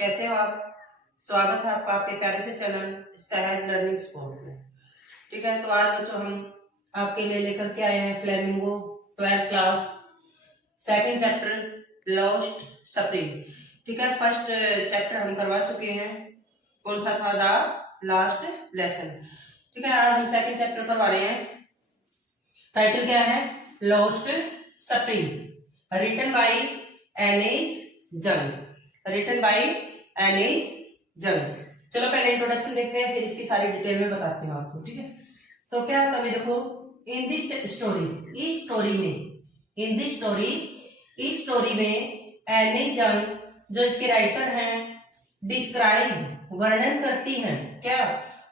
कैसे हो आप। स्वागत है आपका आपके प्यारे से चैनल सहज लर्निंग स्पोर्ट में। ठीक है, तो आज बच्चों हम आपके लिए लेकर के आए हैं flamingo 12th class second chapter lost spring. ठीक है, फर्स्ट चैप्टर हम करवा चुके हैं। कौन सा था? The last lesson. ठीक है, आज हम सेकंड चैप्टर करवा रहे हैं। टाइटल क्या है? Lost spring, written by N H. Jung. Written by N H. Jung. चलो पहले इंट्रोडक्शन देखते हैं, फिर इसकी सारी डिटेल में बताती हूँ आपको। ठीक है, तो क्या होता है, देखो इन दिस स्टोरी, इस स्टोरी में, इन दिस स्टोरी, इस स्टोरी में एन.एच. जंग जो इसके राइटर हैं डिस्क्राइब, वर्णन करती हैं क्या?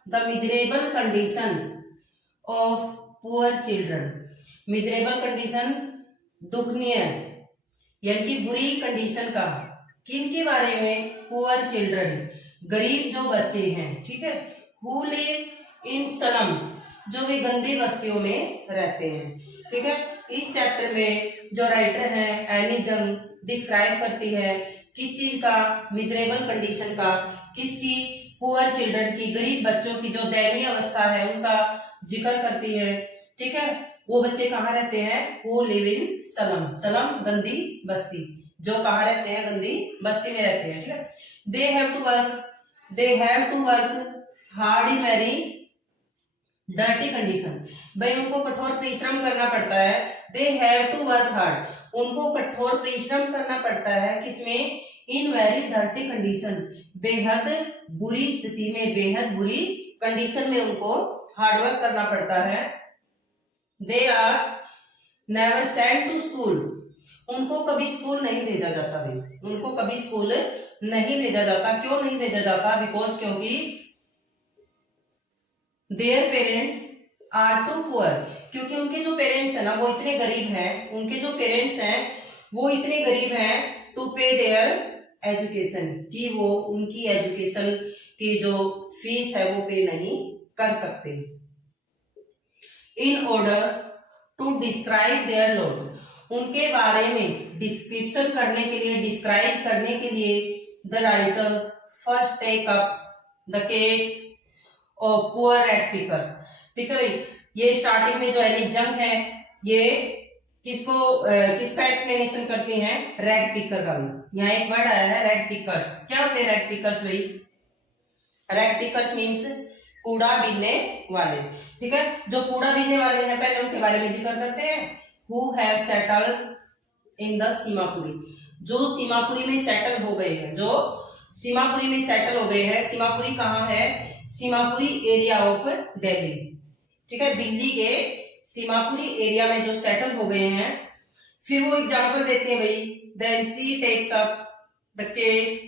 The miserable condition of poor children. Miserable condition, दुखनीय यानी कि बुरी कंडीशन का। किन के बारे में? पुअर चिल्ड्रन, गरीब जो बच्चे हैं। ठीक है, हु लिव इन स्लम, जो वे गंदी बस्तियों में रहते हैं। ठीक है, इस चैप्टर में जो राइटर है एन.एच. जंग डिस्क्राइब करती है किस चीज का? मिजरेबल कंडीशन का। किसकी? पुअर चिल्ड्रन की, गरीब बच्चों की जो दयनीय अवस्था है उनका जिक्र करती है। ठीक है, वो बच्चे कहाँ रहते हैं? वो लिव इन स्लम, स्लम गंदी बस्ती, जो कहाँ रहते हैं? गंदी बस्ती में रहते हैं। ठीक है, they have to work hard in very dirty condition. भाई उनको कठोर परिश्रम करना पड़ता है। They have to work hard, उनको कठोर परिश्रम करना पड़ता है। किसमें? इन वेरी डर्टी कंडीशन, बेहद बुरी स्थिति में, बेहद बुरी कंडीशन में उनको हार्डवर्क करना पड़ता है। They are never sent to school, उनको कभी स्कूल नहीं भेजा जाता। भाई उनको कभी स्कूल नहीं भेजा जाता। क्यों नहीं भेजा जाता? बिकॉज, क्योंकि their parents are too poor, क्योंकि उनके जो पेरेंट्स है ना वो इतने गरीब हैं, उनके जो पेरेंट्स हैं वो इतने गरीब हैं टू पे देयर एजुकेशन, कि वो उनकी एजुकेशन की जो फीस है वो पे नहीं कर सकते। In order to describe their lot, उनके बारे में डिस्क्रिप्शन करने के लिए, डिस्क्राइब करने के लिए the writer first take up the case of poor rag pickers. ठीक है भाई, ये स्टार्टिंग में जो एन.एच. जंग है ये किसका एक्सप्लेनेशन करते हैं? रैग पिकर का। भी यहाँ एक वर्ड आया है रैग पिकर्स। क्या होते हैं रैग पिकर्स? भाई रैग पिकर्स मीन्स कूड़ा बीनने वाले। ठीक है, जो कूड़ा बीनने वाले हैं पहले उनके बारे में जिक्र करते हैं। Who have settled in the Seemapuri, जो सीमापुरी में सेटल हो गए हैं, जो सीमापुरी में सेटल हो गए हैं। सीमापुरी कहाँ है? Seemapuri area of Delhi. ठीक है, दिल्ली के सीमापुरी एरिया में जो सेटल हो गए हैं। फिर वो एग्जांपल देते हैं भाई, then she takes up the case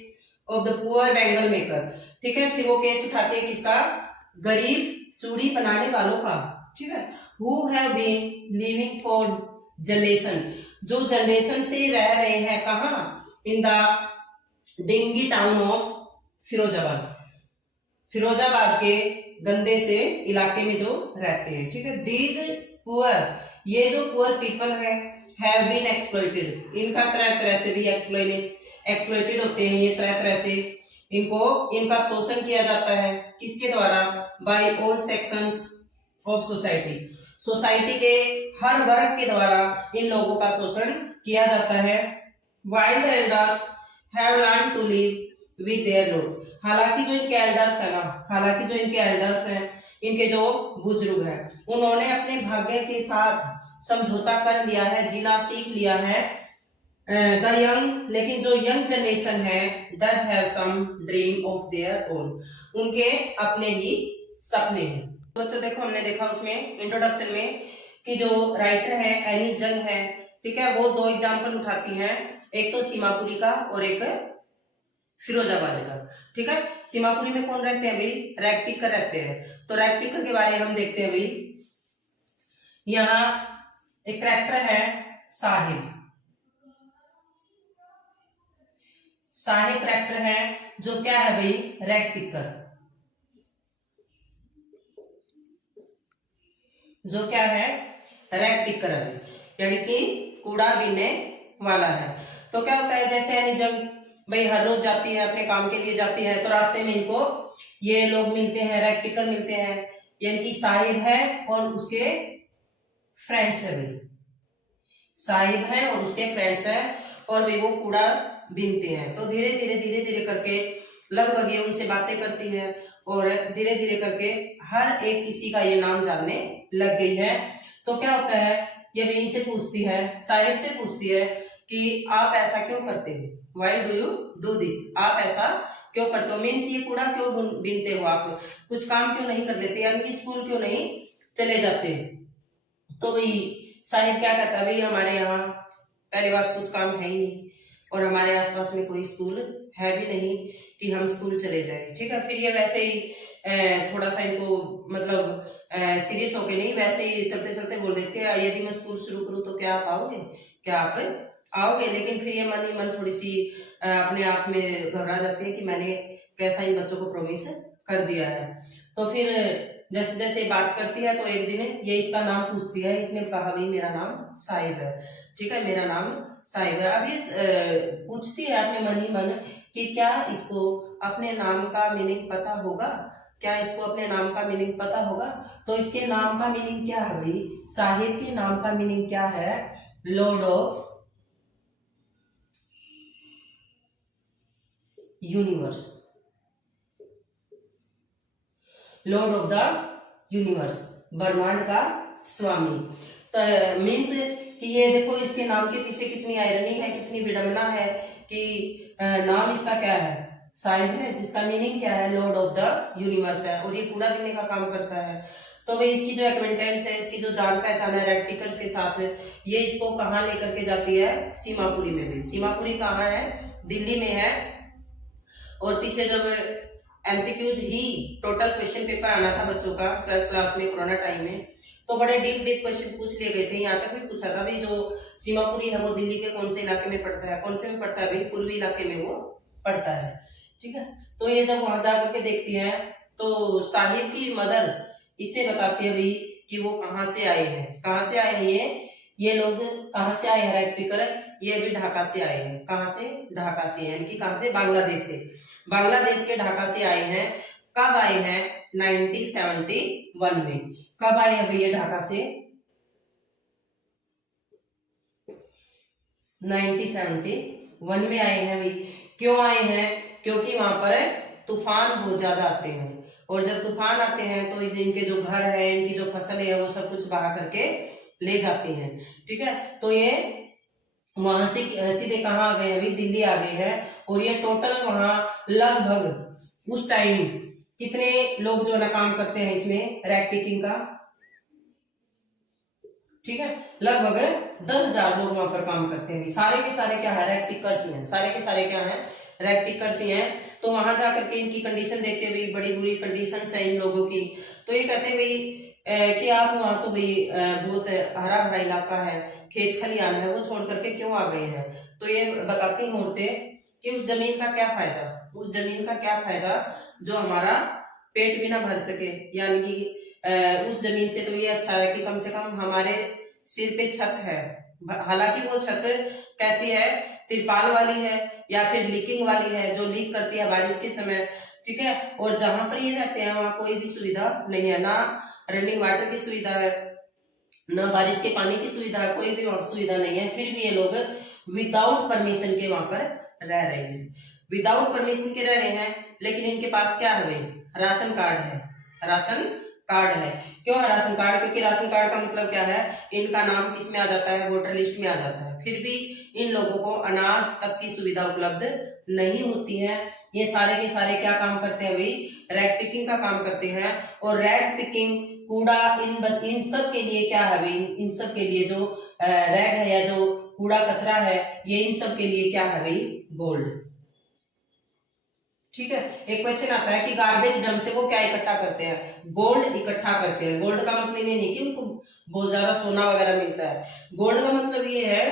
of the poor bangle maker. ठीक है, फिर वो केस उठाते हैं किसका? गरीब चूड़ी बनाने वालों का। ठीक है, who have been living for generation, जो जनरेशन से रह रहे हैं कहाँ? In the dingy town of Firozabad, Firozabad के गंदे से इलाके में जो रहते हैं। ठीक है, दीज पुअर, ये जो पुअर पीपल है, हैव बीन एक्सप्लॉइटेड, इनका तरह तरह से भी एक्सप्लॉइटेड होते हैं ये, तरह तरह से इनका शोषण किया जाता है। किसके द्वारा? By all sections of society, society के हर वर्ग के द्वारा इन लोगों का शोषण किया जाता है। While the elders have learn to live with their lot, हालांकि जो इनके एल्डर्स है ना, हालांकि जो इनके एल्डर्स हैं, इनके जो बुजुर्ग हैं, उन्होंने अपने भाग्य के साथ समझौता कर लिया है, जीना सीख लिया है। द यंग, लेकिन जो यंग जनरेशन है, does have some dream of their own, उनके अपने ही सपने हैं। बच्चों देखो, हमने देखा उसमें इंट्रोडक्शन में कि जो राइटर है एन.एच. जंग है, ठीक है, वो दो एग्जाम्पल उठाती हैं, एक तो सीमापुरी का और एक फिरोजाबाद का। ठीक है, सीमापुरी में कौन रहते हैं भाई? रैग पिकर रहते हैं। तो रैग पिकर के बारे में हम देखते हैं भाई। यहाँ एक कैरेक्टर है साहिब, साहिब कैरेक्टर है जो क्या है भाई? रैग पिकर, जो क्या है? रैग पिकर है, यानी कि कूड़ा बीनने वाला है। तो क्या होता है, जैसे एन.एच. जंग भाई हर रोज जाती है, अपने काम के लिए जाती है, तो रास्ते में इनको ये लोग मिलते हैं, रैग पिकर मिलते हैं। ये इनकी साहिब है और उसके फ्रेंड्स है भाई, साहिब है और उसके फ्रेंड्स है, और वे वो कूड़ा बीनते हैं। तो धीरे धीरे करके लगभग ये उनसे बातें करती है और धीरे धीरे करके हर एक किसी का ये नाम जानने लग गई है। तो क्या होता है, ये भी इनसे पूछती है, साहिब से पूछती है कि आप ऐसा क्यों करते हो, why do you do this, आप ऐसा क्यों करते हो, मीन्स ये कूड़ा क्यों बीनते हो, आप कुछ काम क्यों नहीं कर लेते, यानी कि स्कूल क्यों नहीं चले जाते। तो भाई साहिब क्या कहता है, भाई हमारे यहाँ पहली बात कुछ काम है ही नहीं और हमारे आसपास में कोई स्कूल है भी नहीं कि हम स्कूल चले जाए। ठीक है, फिर ये वैसे ही थोड़ा सा इनको मतलब सीरियस होके नहीं, वैसे ही चलते चलते बोल देते हैं, यदि मैं स्कूल शुरू करूँ तो क्या आप आओगे, क्या आप आओगे। लेकिन फिर ये मन ही मन थोड़ी सी अपने आप में घबरा जाती है कि मैंने कैसा इन बच्चों को प्रॉमिस कर दिया है। तो फिर जैसे जैसे बात करती है तो एक दिन ये इसका नाम पूछती है, इसने कहा भाई मेरा नाम साहिब है, ठीक है, मेरा नाम साहिब है। अब ये पूछती है अपने मन ही मन कि क्या इसको अपने नाम का मीनिंग पता होगा, क्या इसको अपने नाम का मीनिंग पता होगा। तो इसके नाम का मीनिंग क्या है भाई, साहिब के नाम का मीनिंग क्या है, Lord of universe, Lord of the universe, ब्रह्मांड का स्वामी। तो मीन्स कि ये देखो इसके नाम के पीछे कितनी आयरनी है, कितनी विडंबना है कि नाम इसका क्या है, साहिब है, जिसका मीनिंग क्या है, लॉर्ड ऑफ द यूनिवर्स है, और ये कूड़ा बीनने का काम करता है। तो वे इसकी जो एक्वेंटेंस है, इसकी जो जान पहचान है रैग पिकर्स के साथ, ये इसको कहाँ लेकर के जाती है, सीमापुरी में भी। सीमापुरी कहाँ है, दिल्ली में है। और पीछे जब एमसीक्यूज ही टोटल क्वेश्चन पेपर आना था बच्चों का 12th क्लास में कोरोना टाइम में, तो बड़े डीप क्वेश्चन पूछ लिए गए थे। यहाँ तक भी पूछा था भाई जो सीमापुरी है वो दिल्ली के कौन से इलाके में पड़ता है, कौन से में पड़ता है भाई, पूर्वी इलाके में वो पड़ता है। ठीक है, तो ये जब वहां जाकर के देखती है तो साहिब की मदर इसे बताती है भाई कि वो कहाँ से आए हैं, कहाँ से आए हैं ये लोग कहाँ से आए हैं रैग पिकर, ये भी ढाका से आए हैं। कहाँ से, ढाका से, यानी कि कहाँ से, बांग्लादेश से, बांग्लादेश के ढाका से आए हैं। कब आए हैं, 1971 में। कब आए हैं भैया ढाका से, 1971 में आए हैं भाई। क्यों आए हैं, क्योंकि वहां पर तूफान बहुत ज्यादा आते हैं, और जब तूफान आते हैं तो इनके जो घर है, इनकी जो फसल है, वो सब कुछ बहा करके ले जाती हैं। ठीक है, तो ये वहां से सीधे कहाँ आ गए, अभी दिल्ली आ गए हैं। और ये टोटल वहां लगभग उस टाइम कितने लोग जो है ना काम करते हैं इसमें रैग पिकिंग का, ठीक है, लगभग 10,000 लोग वहां पर काम करते हैं। सारे के सारे क्या है, रैग पिकर्स ही हैं, सारे के सारे क्या हैं, रैग पिकर्स ही हैं। तो वहां जाकर के इनकी कंडीशन देखते हुए, बड़ी बुरी कंडीशन है इन लोगों की। तो ये कहते हैं भाई कि आप वहां तो भाई बहुत हरा भरा इलाका है, खेत खलियान है, वो छोड़ करके क्यों आ गए हैं। तो ये बताती हैं औरतें कि उस जमीन का क्या फायदा, उस जमीन का क्या फायदा जो हमारा पेट भी ना भर सके, यानी कि उस जमीन से तो ये अच्छा है कि कम से कम हमारे सिर पे छत है। हालांकि वो छत कैसी है, तिरपाल वाली है या फिर लीकिंग वाली है, जो लीक करती है बारिश के समय। ठीक है, और जहां पर ये रहते हैं वहां कोई भी सुविधा नहीं है, ना रनिंग वाटर की सुविधा है, ना बारिश के पानी की सुविधा है, कोई भी सुविधा नहीं है। फिर भी ये लोग विदाउट परमिशन के वहां पर रह रहे हैं, विदाउट परमिशन के रह रहे हैं। लेकिन इनके पास क्या है भाई, राशन कार्ड है, राशन कार्ड है। क्यों है राशन कार्ड, क्योंकि राशन कार्ड का मतलब क्या है, इनका नाम किस में आ जाता है, वोटर लिस्ट में आ जाता है। फिर भी इन लोगों को अनाज तक की सुविधा उपलब्ध नहीं होती है। ये सारे के सारे क्या काम करते हैं भाई, रैग पिकिंग का काम करते हैं। और रैग पिकिंग, कूड़ा, इन सब के लिए क्या है भाई, इन सब के लिए जो रैग है या जो कूड़ा कचरा है, ये इन सब के लिए क्या है भाई, गोल्ड। ठीक है, एक क्वेश्चन आता है कि गार्बेज डंप से वो क्या इकट्ठा करते हैं, गोल्ड इकट्ठा करते हैं। गोल्ड का मतलब ये नहीं कि उनको बहुत ज्यादा सोना वगैरह मिलता है। गोल्ड का मतलब ये है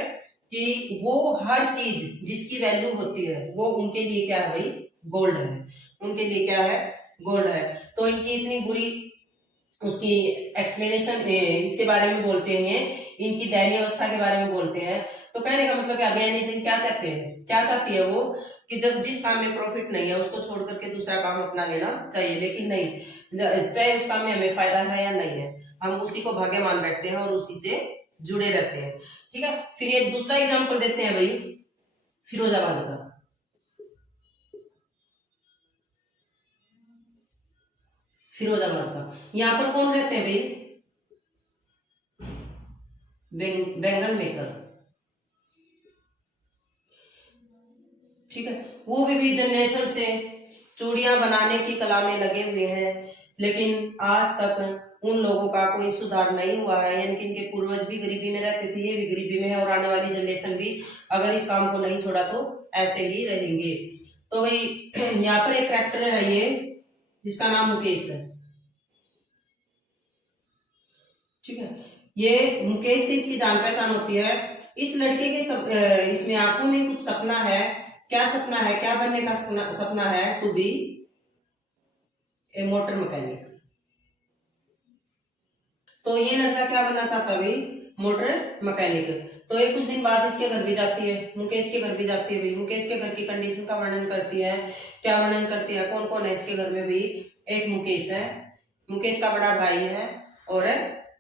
कि वो हर चीज जिसकी वैल्यू होती है वो उनके लिए क्या है भाई, गोल्ड है, उनके लिए क्या है, गोल्ड है। तो इनकी इतनी बुरी उसकी एक्सप्लेनेशन इसके बारे में बोलते हैं इनकी दयनीय अवस्था के बारे में बोलते हैं। तो कहने का मतलब क्या, बयानीजिंग क्या चाहते हैं, क्या चाहती है वो कि जब जिस काम में प्रॉफिट नहीं है उसको छोड़ करके दूसरा काम अपना लेना चाहिए, लेकिन नहीं, चाहे उस काम में हमें फायदा है या नहीं है, हम उसी को भाग्य मान बैठते हैं और उसी से जुड़े रहते हैं। ठीक है, फिर ये दूसरा एग्जाम्पल देते हैं भाई फिरोजाबाद का। फिरोजाबाद का यहाँ पर कौन रहते हैं भाई, बैंगल मेकर। ठीक है, वो भी जनरेशन से चूड़ियां बनाने की कला में लगे हुए हैं, लेकिन आज तक उन लोगों का कोई सुधार नहीं हुआ है, यानी कि इनके पूर्वज भी गरीबी में रहते थे, ये भी गरीबी में है, और आने वाली जनरेशन भी अगर इस काम को नहीं छोड़ा तो ऐसे ही रहेंगे। तो भाई यहाँ पर एक कैरेक्टर है ये जिसका नाम मुकेश है। ठीक है, ये मुकेश से इसकी जान पहचान होती है। इस लड़के के इसमें आंखों में कुछ सपना है। क्या सपना है, क्या बनने का सपना है, to be a motor mechanic. तो ये लड़का क्या बनना चाहता है भाई, मोटर मैकेनिक। तो ये कुछ दिन बाद इसके घर भी जाती है, मुकेश के घर भी जाती है भाई। मुकेश के घर की कंडीशन का वर्णन करती है। क्या वर्णन करती है, कौन कौन है इसके घर में भाई, एक मुकेश है, मुकेश का बड़ा भाई है, और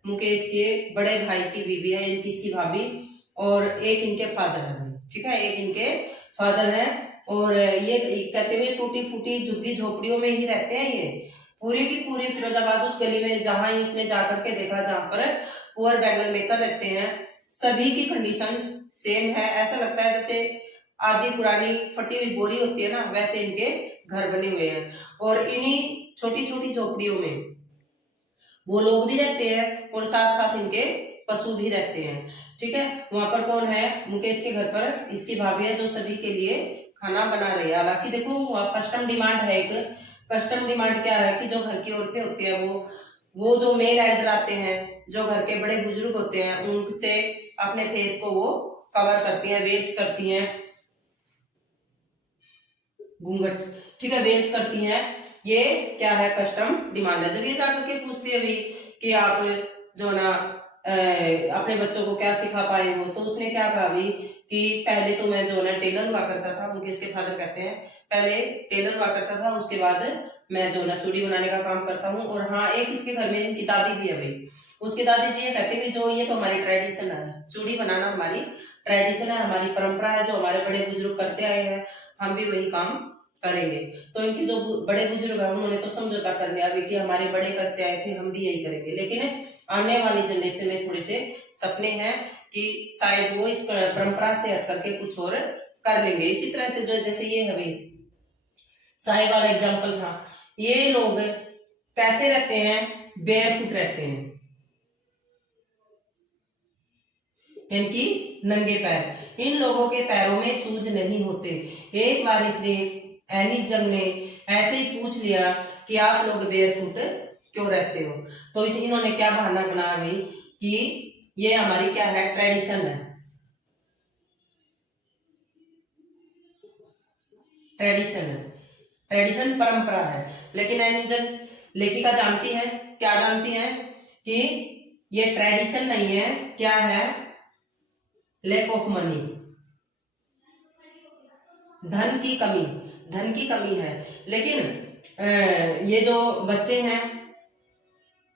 मुकेश के बड़े भाई की बीवी है, इनकी इसकी भाभी, और एक इनके फादर है। ठीक है, एक इनके फादर है, और ये कहते हुए टूटी फूटी झुग्गी झोपड़ियों में ही रहते हैं। ये पूरी की पूरी फिरोजाबाद उस गली में जहां इसने जाकर के देखा जहां पर पुअर बैंगल मेकर रहते हैं, सभी की कंडीशंस सेम है। ऐसा लगता है जैसे आधी पुरानी फटी हुई बोरी होती है ना, वैसे इनके घर बने हुए हैं, और इन्हीं छोटी छोटी झोपड़ियों में वो लोग भी रहते हैं, और साथ साथ इनके पशु भी रहते हैं। ठीक है, वहां पर कौन है, मुकेश के घर पर इसकी भाभी है, जो सभी के लिए खाना बना रही है। हालांकि देखो कस्टम डिमांड है, एक कस्टम डिमांड क्या है कि जो घर की औरतें होती है वो जो मेल एल्डर आते हैं, जो घर के बड़े बुजुर्ग होते हैं, उनसे अपने फेस को वो कवर करती हैं, वेल्स करती हैं, घूंघट। ठीक है, वेल्स करती हैं। ये क्या है, कस्टम डिमांड है। जब ये जाकर के पूछती है भी कि आप जो ना अपने बच्चों को क्या सिखा पाए हो, तो उसने क्या कहा भी कि पहले तो मैं जो ना टेलर हुआ करता था। उनके इसके फादर कहते हैं पहले टेलर हुआ करता था, उसके बाद मैं जो ना चूड़ी बनाने का काम करता हूँ। और हाँ, एक इसके घर में इनकी दादी भी है भाई, उसके दादी जी ये कहते हैं कि जो ये तो हमारी ट्रेडिशन है, चूड़ी बनाना हमारी ट्रेडिशन है, हमारी परंपरा है, जो हमारे बड़े बुजुर्ग करते आए हैं, हम भी वही काम करेंगे। तो इनके जो बड़े बुजुर्ग है उन्होंने तो समझौता कर लिया कि हमारे बड़े करते आए थे, हम भी यही करेंगे। लेकिन आने वाली जनरेशन में थोड़े से सपने हैं कि शायद वो इस परंपरा से हट करके कुछ और कर लेंगे। इसी तरह से जो जैसे ये है भाई साहे वाला एग्जाम्पल था, ये लोग कैसे रहते हैं, बेयरफुट रहते हैं, इनकी नंगे पैर। इन लोगों के पैरों में सूज नहीं होते। एक बार इसने एनी जंग ने ऐसे ही पूछ लिया कि आप लोग बेयरफुट क्यों रहते हो, तो इन्होंने क्या बहाना बनाया भाई कि ये हमारी क्या है, ट्रेडिशन है, ट्रेडिशन परंपरा है। लेकिन एनी जंग लेखिका जानती है, क्या जानती है कि ये ट्रेडिशन नहीं है, क्या है, लैक ऑफ मनी, धन की कमी है। लेकिन ये जो बच्चे हैं,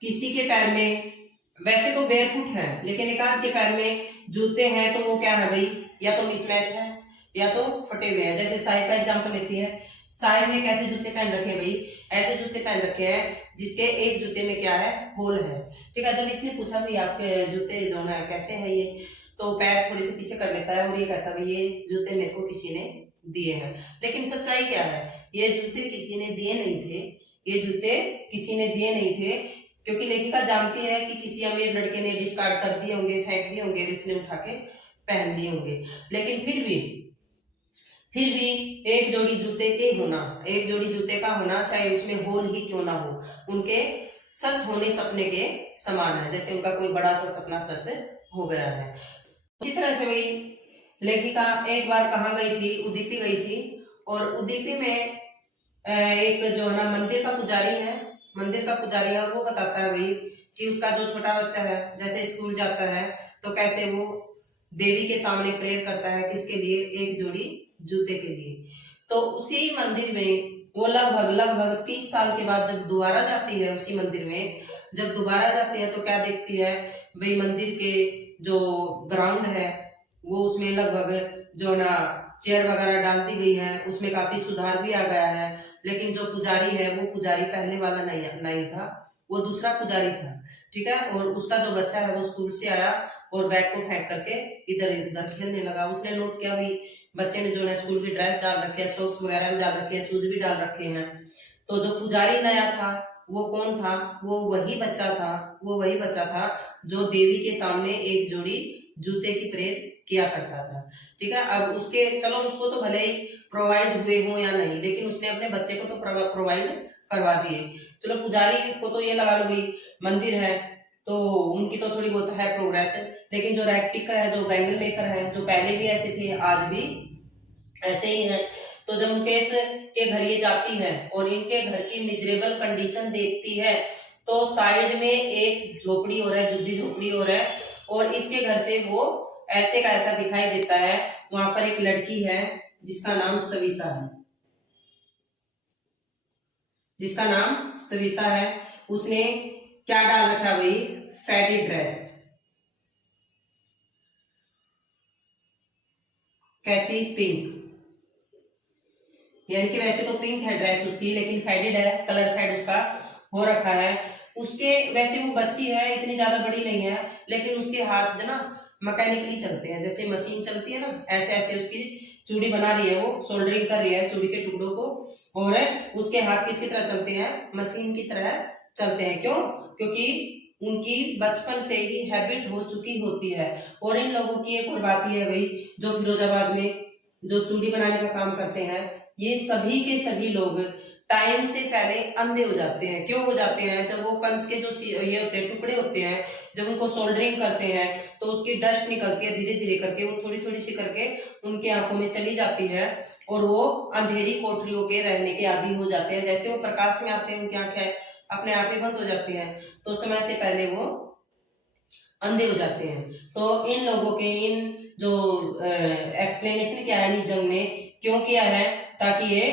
किसी के पैर में वैसे तो बेयरफुट है, लेकिन एक आध के पैर में जूते हैं, तो वो क्या है भाई, या तो मिसमैच है या तो फटे हुए हैं। जैसे साहिब का एग्जाम्पल लेती है, साहिब ने कैसे जूते पहन रखे भाई, ऐसे जूते पहन रखे हैं जिसके एक जूते में क्या है, होल है। ठीक है, जब इसने पूछा भाई आपके जूते जो है कैसे है ये, तो पैर थोड़े से पीछे कर लेता है और ये कहता है ये जूते मेरे को किसी ने दिए हैं। लेकिन सच्चाई क्या है, ये जूते किसी ने दिए नहीं थे, ये जूते किसी ने दिए नहीं थे, क्योंकि लेखिका जानती है कि किसी अमीर लड़के ने डिस्कार्ड कर दिए होंगे, फेंक दिए होंगे, इसने उठा के पहन लिए होंगे। लेकिन फिर भी एक जोड़ी जूते के होना, एक जोड़ी जूते का होना, चाहे उसमें होल ही क्यों ना हो, उनके सच होने सपने के समान है, जैसे उनका कोई बड़ा सा सपना सच हो गया है। इसी तरह से वही लेखिका एक बार कहाँ गई थी, उदीपी गई थी, और उदीपी में एक जो है ना मंदिर का पुजारी है, और वो बताता है भाई कि उसका जो छोटा बच्चा है जैसे स्कूल जाता है तो कैसे वो देवी के सामने प्रेयर करता है, किसके लिए? एक जोड़ी जूते के लिए। तो उसी मंदिर में वो लगभग लगभग 30 साल के बाद जब दोबारा जाती है उसी मंदिर में, जब दोबारा जाती है तो क्या देखती है भाई, मंदिर के जो ग्राउंड है वो उसमें लगभग जो ना चेयर वगैरह डाल दी गई है, उसमें काफी सुधार भी आ गया है। लेकिन जो पुजारी है वो पुजारी पहले वाला नहीं था, वो दूसरा पुजारी था, ठीक है। और उसका जो बच्चा है वो स्कूल से आया और बैग को फेंक करके इधर उधर खेलने लगा। उसने नोट किया भी बच्चे ने जो है स्कूल की ड्रेस डाल रखी है, सॉक्स वगैरह भी डाल रखे हैं, शूज भी डाल रखे हैं। तो जो पुजारी नया था वो कौन था? वो वही बच्चा था, वो वही बच्चा था जो देवी के सामने एक जोड़ी जूते की प्रेयर किया करता था, ठीक है। अब उसके चलो उसको तो भले ही प्रोवाइड हुए हों या नहीं, लेकिन उसने अपने बच्चे को तो प्रोवाइड करवा दिए। चलो पुजारी को तो ये लगा लो भाई मंदिर है तो उनकी तो थोड़ी बहुत है प्रोग्रेस, लेकिन जो रैग पिकर है, जो बैंगल मेकर है, जो पहले भी ऐसे थे आज भी ऐसे ही है। तो जब मुकेश के घर ये जाती है और इनके घर की मिजरेबल कंडीशन देखती है तो साइड में एक झोपड़ी और है, झुग्गी झोपड़ी और है, और इसके घर से वो ऐसे का ऐसा दिखाई देता है। वहां पर एक लड़की है जिसका नाम सविता है, जिसका नाम सविता है। उसने क्या डाल रखा भाई? फैडी ड्रेस। कैसी? पिंक, यानी कि वैसे तो पिंक है ड्रेस उसकी, लेकिन फेडेड है, कलर फेड उसका हो रखा है। उसके वैसे वो बच्ची है, इतनी ज्यादा बड़ी नहीं है, लेकिन उसके हाथ जो ना मैकेनिकली चलते हैं, जैसे मशीन चलती है ना, ऐसे ऐसे उसकी चूड़ी बना रही है, वो सोल्डरिंग कर रही है चूड़ी के टुकड़ों को, और उसके हाथ किसकी तरह चलते हैं? मशीन की तरह चलते हैं। क्यों? क्योंकि उनकी बचपन से ही हैबिट हो चुकी होती है। और इन लोगों की एक और बात यह है भाई, जो फिरोजाबाद में जो चूड़ी बनाने का काम करते हैं, ये सभी के सभी लोग टाइम से पहले अंधे हो जाते हैं। क्यों हो जाते हैं? जब वो कंच के जो ये होते हैं टुकड़े होते हैं, जब उनको सोल्डरिंग करते हैं तो उसकी डस्ट निकलती है, धीरे धीरे करके वो थोड़ी थोड़ी सी करके उनके आंखों में चली जाती है और वो अंधेरी कोठरियों के रहने के आदी हो जाते हैं। जैसे वो प्रकाश में आते हैं उनकी आंखें अपने आप ही बंद हो जाती हैं, तो समय से पहले वो अंधे हो जाते हैं। तो इन लोगों के इन जो एक्सप्लेनेशन किया है निजम ने, क्यों किया है? ताकि ये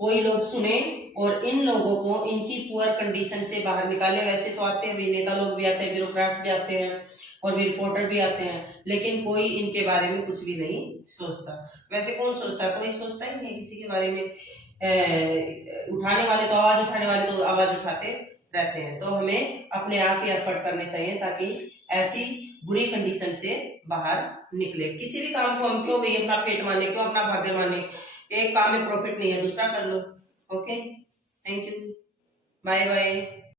कोई लोग सुने और इन लोगों को इनकी पुअर कंडीशन से बाहर निकाले। वैसे तो आते हैं भी, नेता लोग भी आते हैं, ब्यूरोक्रेट्स भी आते हैं और भी रिपोर्टर भी आते हैं, लेकिन कोई इनके बारे में कुछ भी नहीं सोचता। वैसे कौन सोचता है? कोई सोचता ही नहीं किसी के बारे में। उठाने वाले तो आवाज उठाने वाले तो आवाज उठाते रहते हैं। तो हमें अपने आप ही एफर्ट करने चाहिए ताकि ऐसी बुरी कंडीशन से बाहर निकले। किसी भी काम को हम क्यों भाई अपना फेट माने, क्यों अपना भाग्य माने? एक काम में प्रॉफिट नहीं है, दूसरा कर लो। Okay, thank you, bye bye.